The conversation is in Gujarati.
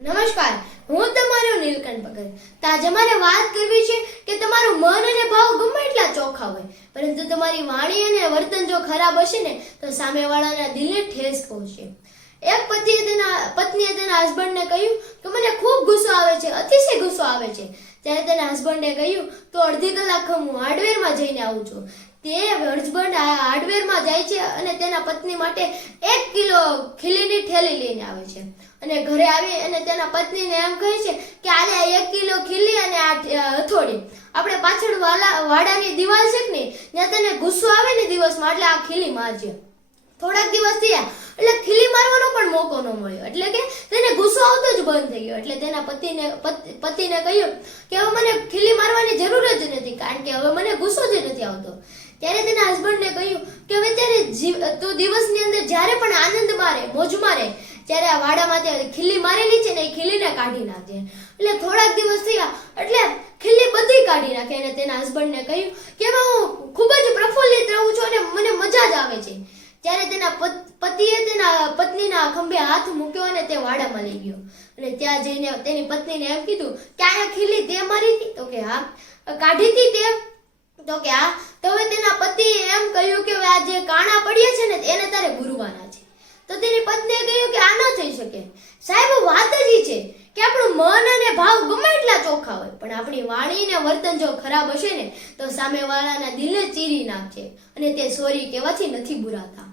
નમસ્કાર, હું તમારો નીલકંઠ ભગત. તો આજે મારે વાત કરવી છે કે તમારું મન અને ભાવ ગમે એટલા ચોખ્ખા હોય, પરંતુ તમારી વાણી અને વર્તન જો ખરાબ હશે ને તો સામેવાળાના દિલને ઠેસ પહોંચશે. એક પત્નીએ તેના હસબન્ડને કહ્યું કે મને ખૂબ ગુસ્સો આવે છે, અતિશય ગુસ્સો આવે છે. ત્યારે તેના હસબન્ડે કહ્યું તો અડધી કલાક હું હાર્ડવેરમાં જઈને આવું છું. તે હસબન્ડ હાર્ડવેરમાં જાય છે અને તેના પત્ની માટે 1 કિલો ખીલીની થેલી લઈને આવે છે અને ઘરે આવી અને તેના પત્નીને એમ કહે છે કે આલે 1 કિલો ખીલી અને આ હથોડી. આપણે પાછળ વાડાની દિવાલ છે કે નહીં, ત્યાં તને ગુસ્સો આવે ને દિવસમાં એટલે આ ખીલી મારજે. થોડાક દિવસ થયા એટલે ખીલી મારવાનો પણ મોકો ન મળ્યો, એટલે કે તેને ગુસ્સો આવતો જ બંધ થઈ ગયો. એટલે તેના પતિને કહ્યું કે હવે મને ખીલી મારવાની જરૂર જ નથી, કારણ કે હવે મને ગુસ્સો જ નથી આવતો. ત્યારે તેના હસબન્ડને કહ્યું કે હવે ત્યારે તું દિવસની અંદર જ્યારે પણ આનંદ મારે, મોજ મારે, ત્યારે આ વાડામાં તે ખીલી મારેલી છે ને એ ખીલીને કાઢી નાખજે. એટલે થોડાક દિવસ થયા એટલે ખીલી બધી કાઢી નાખી અને તેના હસબન્ડને કહ્યું કે હવે હું ખૂબ જ પ્રફુલ્લિત રહું છું અને મને મજા જ આવે છે. ત્યારે તેના પતિએ તેના પત્નીના ખંભે હાથ મૂક્યો અને તે વાડામાં લઈ ગયો અને ત્યાં જઈને તેની પત્નીને એમ કીધું કે આ ખીલી તે મારી હતી? તો કે હા. કાઢી હતી તે? તો કે હા. તો હવે તેના પતિએ એમ કહ્યું કે આ જે કાણા પડ્યા છે ને એને તારે ગુરવાના છે. તો તેની પત્નીએ કહ્યું કે આ ન થઈ શકે સાહેબ. વાત જ ઈ છે કે આપણું મન અને ભાવ ગમે એટલા ચોખ્ખા હોય, પણ આપણી વાણી ને વર્તન જો ખરાબ હશે ને તો સામેવાળાના દિલને ચીરી નાખશે અને તે સોરી કહેવાથી નથી બુરાતા.